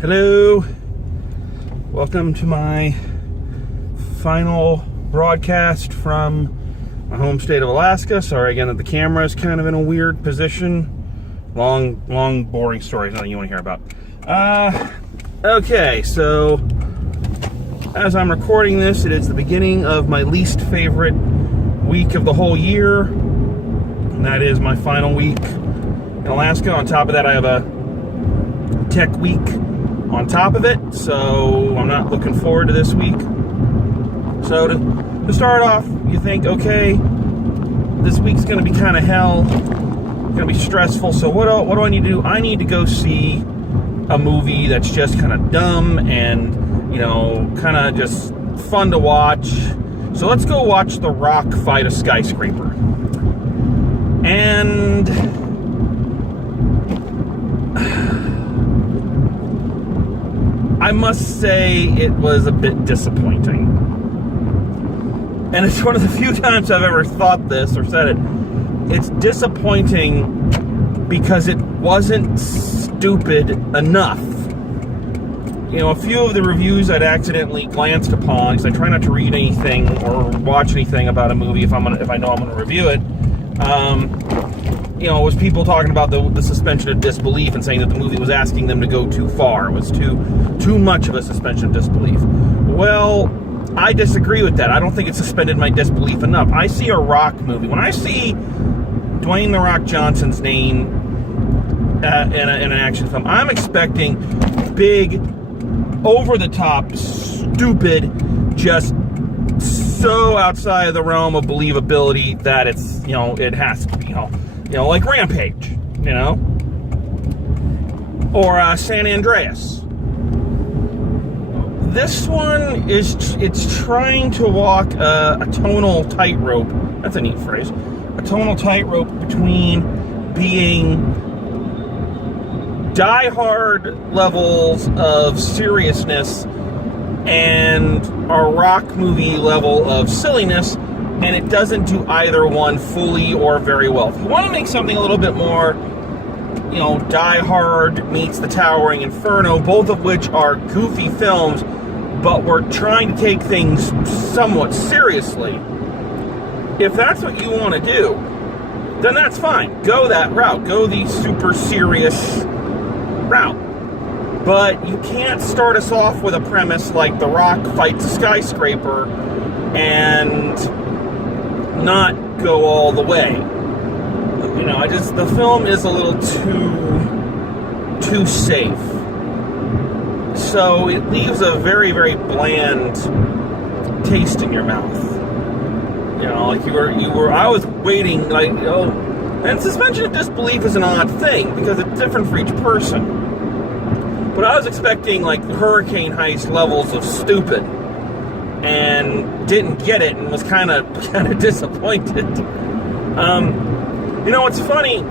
Hello, welcome to my final broadcast from my home state of Alaska. Sorry again that the camera is kind of in a weird position. Long, boring stories, nothing you want to hear about. Okay, so as I'm recording this, it is the beginning of my least favorite week of the whole year, and that is my final week in Alaska. On top of that, I have a tech week on top of it, so I'm not looking forward to this week. So to start off, you think, okay, this week's going to be kind of hell, going to be stressful, so what do I need to do? I need to go see a movie that's just kind of dumb and, you know, kind of just fun to watch. So let's go watch The Rock fight a skyscraper. And I must say it was a bit disappointing. And it's one of the few times I've ever thought this or said it. It's disappointing because it wasn't stupid enough. You know, a few of the reviews I'd accidentally glanced upon, because I try not to read anything or watch anything about a movie if I know I'm going to review it. You know, it was people talking about the suspension of disbelief and saying that the movie was asking them to go too far. It was too much of a suspension of disbelief. Well, I disagree with that. I don't think it suspended my disbelief enough. I see a Rock movie. When I see Dwayne "The Rock" Johnson's name in an action film, I'm expecting big, over-the-top, stupid, just so outside of the realm of believability that it's, you know, it has to be, you know, like Rampage, you know, or San Andreas. This one it's trying to walk a tonal tightrope. That's a neat phrase. A tonal tightrope between being die-hard levels of seriousness and a Rock movie level of silliness, and it doesn't do either one fully or very well. If you want to make something a little bit more, you know, Die Hard meets The Towering Inferno, both of which are goofy films, but we're trying to take things somewhat seriously. If that's what you want to do, then that's fine. Go that route. Go the super serious route. But you can't start us off with a premise like The Rock fights a skyscraper and not go all the way. You know, the film is a little too safe. So it leaves a very, very bland taste in your mouth. You know, like I was waiting, like, oh, and suspension of disbelief is an odd thing because it's different for each person. But I was expecting, like, Hurricane Heist levels of stupid, and didn't get it, and was kind of disappointed. You know, it's funny,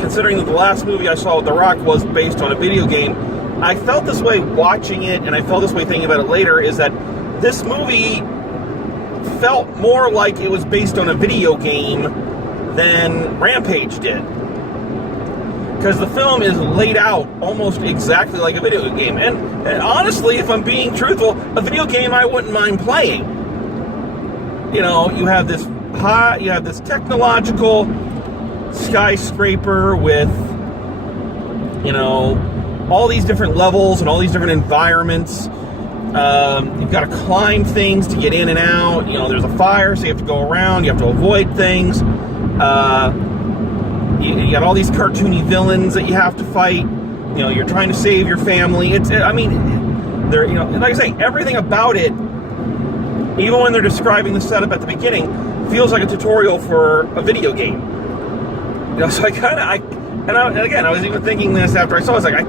considering that the last movie I saw with The Rock was based on a video game. I felt this way watching it, and I felt this way thinking about it later, is that this movie felt more like it was based on a video game than Rampage did. Because the film is laid out almost exactly like a video game. And honestly, if I'm being truthful, a video game I wouldn't mind playing. You know, you have this technological skyscraper with, you know, all these different levels and all these different environments. You've got to climb things to get in and out. You know, there's a fire, so you have to go around. You have to avoid things. You got all these cartoony villains that you have to fight. You know, you're trying to save your family. You know, like I say, everything about it, even when they're describing the setup at the beginning, feels like a tutorial for a video game. You know, so I was even thinking this after I saw it. I was like, I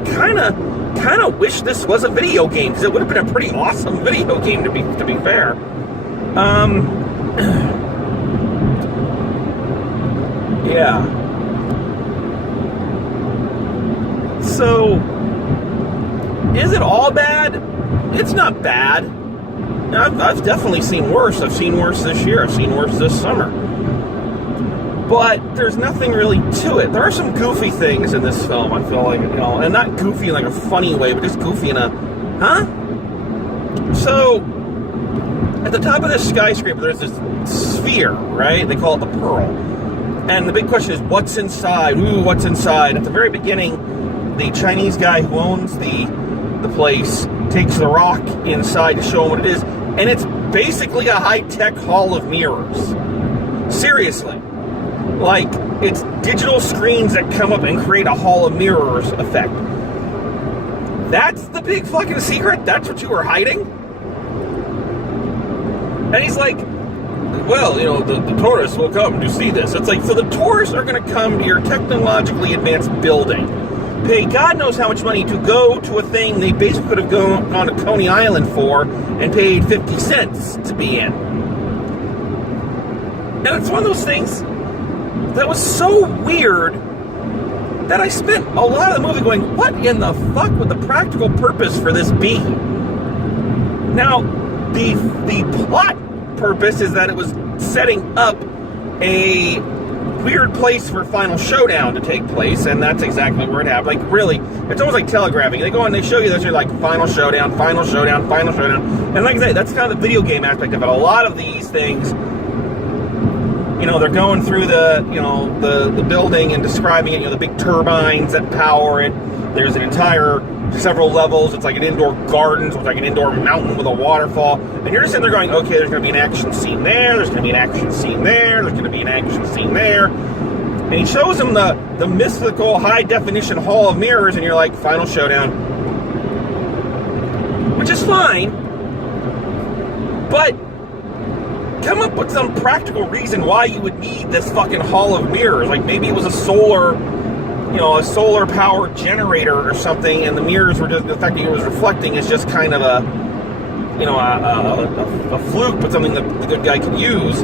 kind of wish this was a video game, because it would have been a pretty awesome video game to be fair. Yeah. So, is it all bad? It's not bad. I've definitely seen worse. I've seen worse this year. I've seen worse this summer. but there's nothing really to it. There are some goofy things in this film, I feel like, and not goofy in like a funny way, but just goofy in a, So, at the top of this skyscraper, there's this sphere, right? They call it the Pearl. And the big question is, what's inside? Ooh, what's inside? At the very beginning, the Chinese guy who owns the place takes the rock inside to show him what it is, and it's basically a high-tech hall of mirrors. Seriously. Like, it's digital screens that come up and create a hall of mirrors effect. That's the big fucking secret? That's what you were hiding? And he's like, well, the tourists will come to see this. It's like, so the tourists are going to come to your technologically advanced building, pay God knows how much money to go to a thing they basically could have gone to Coney Island for and paid 50 cents to be in. And it's one of those things that was so weird that I spent a lot of the movie going, what in the fuck would the practical purpose for this be? Now, the plot purpose is that it was setting up a weird place for Final Showdown to take place, and that's exactly where it happened. Like, really, it's almost like telegraphing. They go and they show you this, you're like, Final Showdown, Final Showdown, Final Showdown. And like I say, that's kind of the video game aspect of it. A lot of these things, they're going through the building and describing it, the big turbines that power it. There's an entire several levels. It's like an indoor garden, so it's like an indoor mountain with a waterfall. And you're just sitting there going, okay, there's going to be an action scene there, there's going to be an action scene there, there's going to be an action scene there. And he shows him the mystical high-definition hall of mirrors, and you're like, Final Showdown. Which is fine, but come up with some practical reason why you would need this fucking hall of mirrors. Like, maybe it was a solar power generator or something, and the mirrors were just, the fact that it was reflecting is just kind of a fluke, but something that the good guy could use.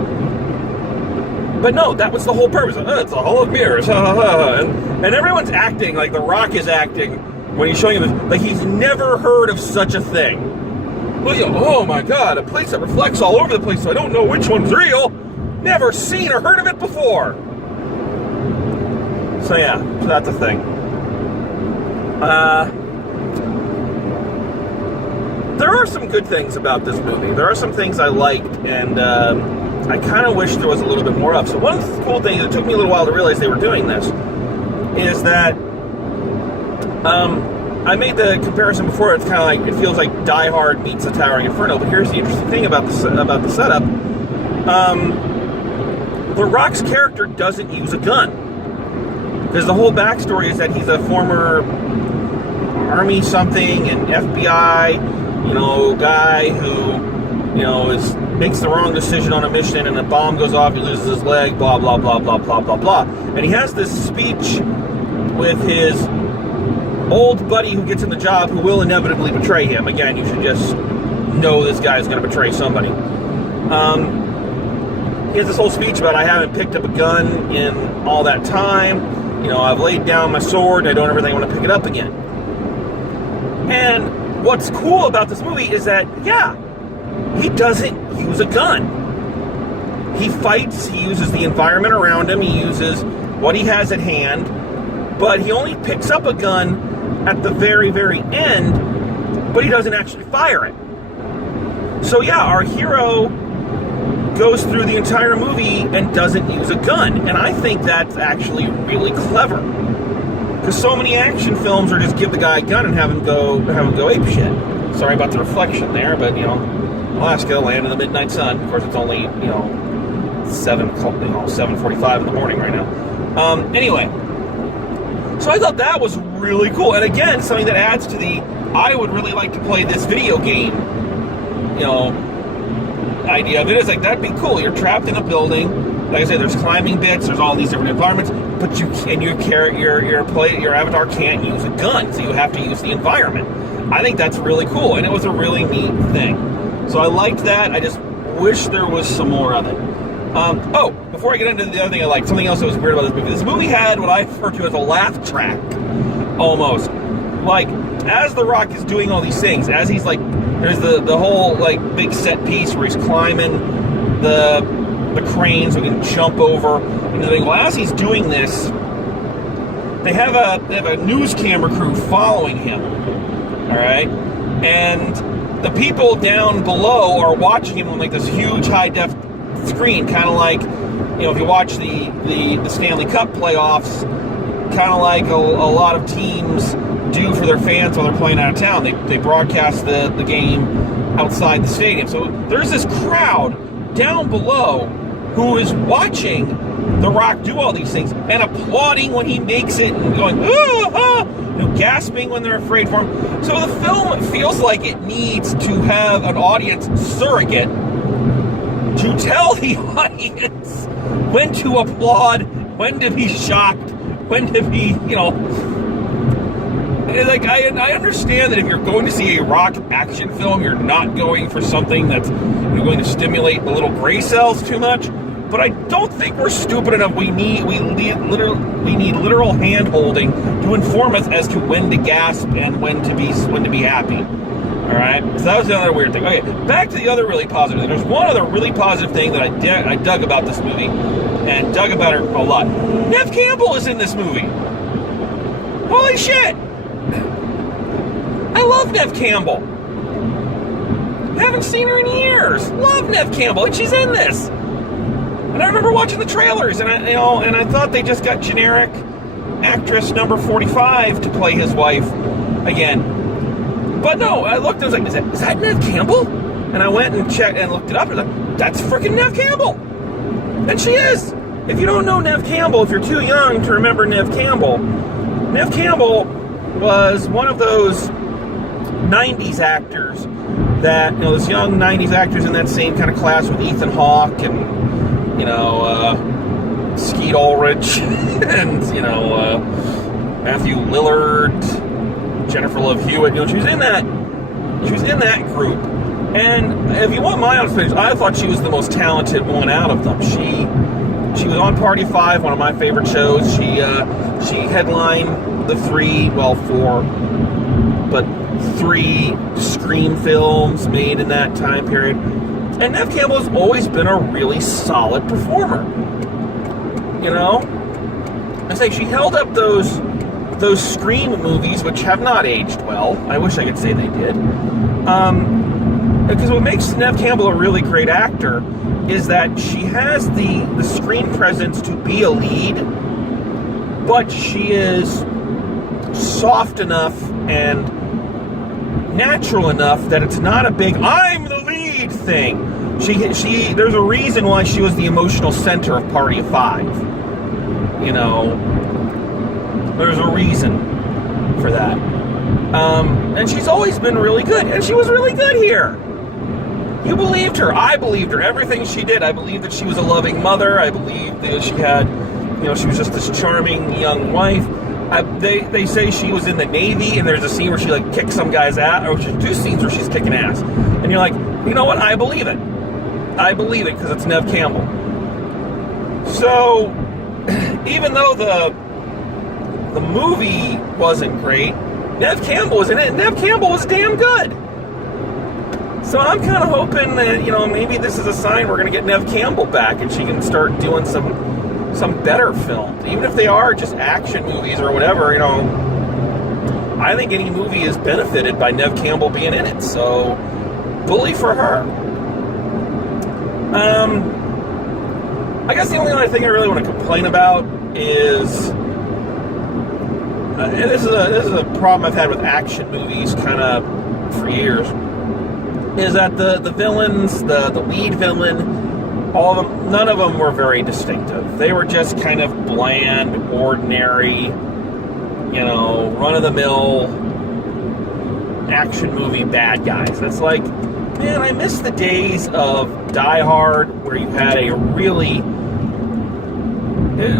But no, that was the whole purpose. It's a hall of mirrors. And everyone's acting like The Rock is acting when he's showing him this, like he's never heard of such a thing. Oh my God, a place that reflects all over the place, so I don't know which one's real. Never seen or heard of it before. So yeah, so that's a thing. There are some good things about this movie. There are some things I liked, and I kind of wish there was a little bit more of. So one of the cool things, it took me a little while to realize they were doing this, is that I made the comparison before. It's kind of like, it feels like Die Hard meets the Towering Inferno. But here's the interesting thing about the setup. The Rock's character doesn't use a gun. Because the whole backstory is that he's a former Army something and FBI, guy who, makes the wrong decision on a mission, and a bomb goes off, he loses his leg, blah, blah, blah, blah, blah, blah, blah. And he has this speech with his old buddy who gets in the job who will inevitably betray him. Again, you should just know this guy is going to betray somebody. He has this whole speech about, I haven't picked up a gun in all that time. I've laid down my sword and I don't ever think I want to pick it up again. And what's cool about this movie is that, yeah, he doesn't use a gun. He fights, he uses the environment around him, he uses what he has at hand, but he only picks up a gun at the very, very end, but he doesn't actually fire it. So yeah, our hero goes through the entire movie and doesn't use a gun. And I think that's actually really clever. Because so many action films are just give the guy a gun and have him go apeshit. Sorry about the reflection there, but Alaska, land in the midnight sun. Of course, it's only 7:45 in the morning right now. Anyway, so I thought that was really cool. And again, something that adds to the I would really like to play this video game, idea of it. Is like, that'd be cool. You're trapped in a building. Like I said, there's climbing bits, there's all these different environments, but your avatar can't use a gun, so you have to use the environment. I think that's really cool, and it was a really neat thing. So I liked that. I just wish there was some more of it. Before I get into the other thing I liked, something else that was weird about this movie. This movie had what I refer to as a laugh track, almost. Like, as The Rock is doing all these things, as he's like, there's the whole, like, big set piece where he's climbing the the crane so he can jump over into the thing. Well, as he's doing this, they have a news camera crew following him. All right, and the people down below are watching him on like this huge high def screen, kind of like, you know, if you watch the Stanley Cup playoffs, kind of like a lot of teams do for their fans while they're playing out of town. They broadcast the game outside the stadium. So there's this crowd down below who is watching The Rock do all these things and applauding when he makes it and going, ah, ah, you know, gasping when they're afraid for him. So the film feels like it needs to have an audience surrogate to tell the audience when to applaud, when to be shocked, when to be, you know, like, I understand that if you're going to see a Rock action film, you're not going for something that's going to stimulate the little gray cells too much. But I don't think we're stupid enough. We need literal hand holding to inform us as to when to gasp and when to be happy. All right, so that was another weird thing. Okay, back to the other really positive thing. There's one other really positive thing that I dug about this movie, and dug about her a lot. Neve Campbell is in this movie. Holy shit! I love Neve Campbell. Haven't seen her in years. Love Neve Campbell, and she's in this. And I remember watching the trailers, and I thought they just got generic actress number 45 to play his wife again. But no, I looked and I was like, is that Neve Campbell? And I went and checked and looked it up, and I was like, that's freaking Neve Campbell. And she is. If you don't know Neve Campbell, if you're too young to remember Neve Campbell was one of those 90s actors that, you know, those young 90s actors in that same kind of class with Ethan Hawke and, you know, Skeet Ulrich and, you know, Matthew Lillard, Jennifer Love Hewitt. You know, she was in that group. And if you want my honest opinion, I thought she was the most talented one out of them. She was on Party 5, one of my favorite shows. She headlined the three Scream films made in that time period. And Neve Campbell has always been a really solid performer. You know? I say she held up those Scream movies, which have not aged well. I wish I could say they did. Because what makes Neve Campbell a really great actor is that she has the screen presence to be a lead, but she is soft enough and natural enough that it's not a big "I'm the lead" thing. She there's a reason why she was the emotional center of Party of Five. You know, there's a reason for that. And she's always been really good, and she was really good here. You believed her. I believed her. Everything she did. I believed that she was a loving mother. I believed that she had, you know, she was just this charming young wife. They say she was in the Navy, and there's a scene where she like kicks some guy's ass, or there's two scenes where she's kicking ass, and you're like, you know what? I believe it. I believe it because it's Neve Campbell. So, even though the movie wasn't great, Neve Campbell was in it, and Neve Campbell was damn good. So I'm kind of hoping that, you know, maybe this is a sign we're going to get Neve Campbell back and she can start doing some better films. Even if they are just action movies or whatever, you know, I think any movie is benefited by Neve Campbell being in it. So, bully for her. I guess the only other thing I really want to complain about is, and this is a problem I've had with action movies kind of for years, is that the villains, the lead villain, all of them, none of them were very distinctive. They were just kind of bland, ordinary, you know, run-of-the-mill action movie bad guys. It's like, man, I miss the days of Die Hard where you had a really,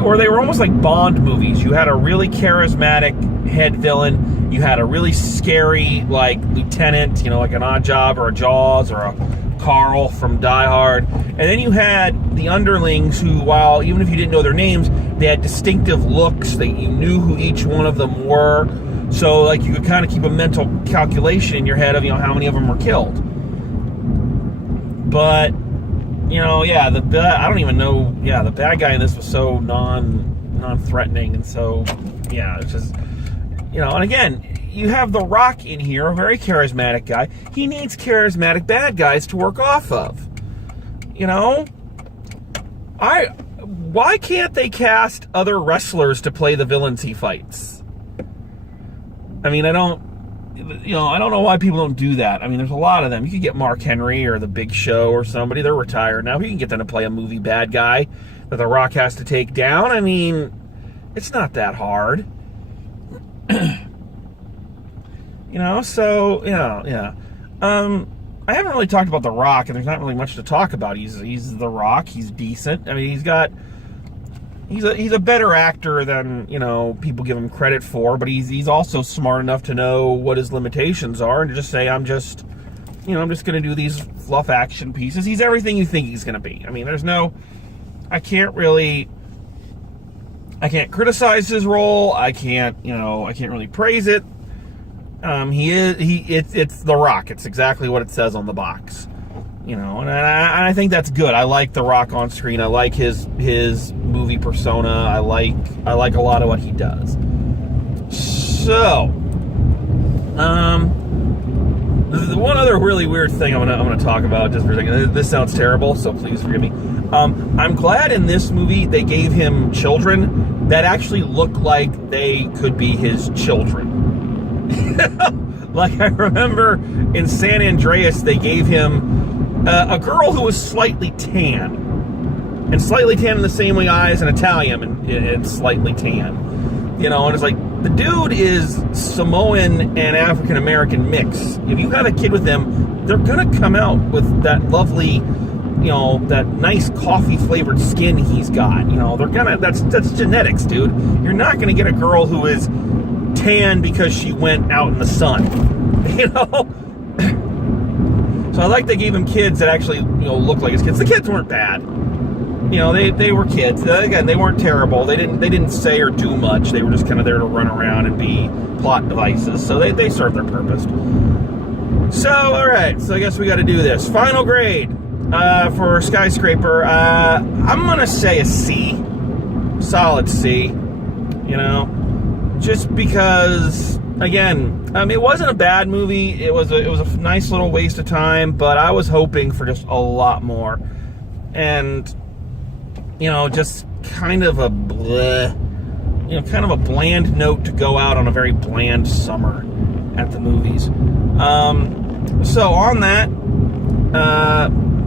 or they were almost like Bond movies. You had a really charismatic head villain. You had a really scary, like, lieutenant, you know, like an Oddjob or a Jaws or a Carl from Die Hard. And then you had the underlings who, while, even if you didn't know their names, they had distinctive looks. You knew who each one of them were. So, like, you could kind of keep a mental calculation in your head of, you know, how many of them were killed. But yeah, I don't even know. Yeah, the bad guy in this was so non-threatening, and so yeah, it's just And again, you have The Rock in here, a very charismatic guy. He needs charismatic bad guys to work off of. Why can't they cast other wrestlers to play the villains he fights? I mean, I don't know why people don't do that. I mean, there's a lot of them. You could get Mark Henry or The Big Show or somebody. They're retired now. You can get them to play a movie bad guy that The Rock has to take down. I mean, it's not that hard. So, yeah. I haven't really talked about The Rock, and there's not really much to talk about. He's The Rock. He's decent. I mean, he's a better actor than, people give him credit for, but he's also smart enough to know what his limitations are and to just say, I'm just going to do these fluff action pieces. He's everything you think he's going to be. I mean, I can't criticize his role. I can't really praise it. It's The Rock. It's exactly what it says on the box. And I think that's good. I like The Rock on screen. I like his movie persona. I like a lot of what he does. So, one other really weird thing I'm gonna talk about just for a second. This sounds terrible, so please forgive me. I'm glad in this movie they gave him children that actually look like they could be his children. Like I remember in San Andreas, they gave him a girl who was slightly tan. And slightly tan in the same way I as an Italian and slightly tan. And it's like, the dude is Samoan and African American mix. If you have a kid with them, they're gonna come out with that lovely, that nice coffee flavored skin he's got. That's genetics, dude. You're not gonna get a girl who is tan because she went out in the sun. So I like they gave him kids that actually, look like his kids. The kids weren't bad. They were kids. Again, they weren't terrible. They didn't say or do much. They were just kind of there to run around and be plot devices. So they served their purpose. So, all right. So I guess we got to do this. Final grade for Skyscraper. I'm going to say a C. Solid C. Just because, again, it wasn't a bad movie. It was a nice little waste of time, but I was hoping for just a lot more. And just kind of a bleh, kind of a bland note to go out on a very bland summer at the movies. So on that,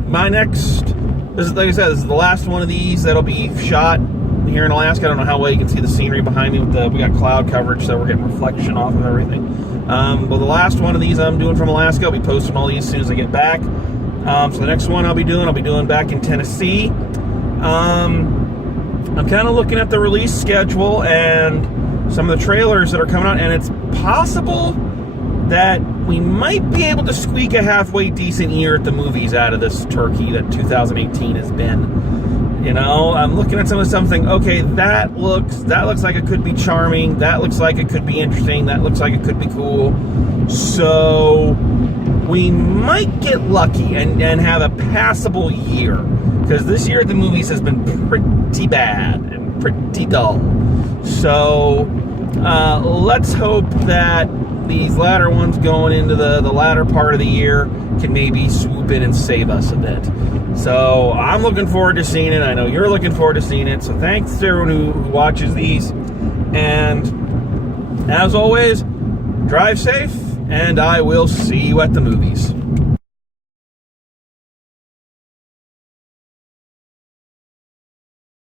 my next, like I said, this is the last one of these that'll be shot here in Alaska. I don't know how well you can see the scenery behind me. We got cloud coverage, so we're getting reflection off of everything. But the last one of these I'm doing from Alaska. I'll be posting all these as soon as I get back. So the next one I'll be doing back in Tennessee. I'm kind of looking at the release schedule and some of the trailers that are coming out, and it's possible that we might be able to squeak a halfway decent year at the movies out of this turkey that 2018 has been. I'm looking at some of something. Okay, that looks like it could be charming. That looks like it could be interesting. That looks like it could be cool. So we might get lucky and have a passable year, because this year at the movies has been pretty bad and pretty dull. So let's hope that these latter ones going into the latter part of the year can maybe swoop in and save us a bit. So I'm looking forward to seeing it. I know you're looking forward to seeing it. So thanks to everyone who watches these. And as always, drive safe, and I will see you at the movies.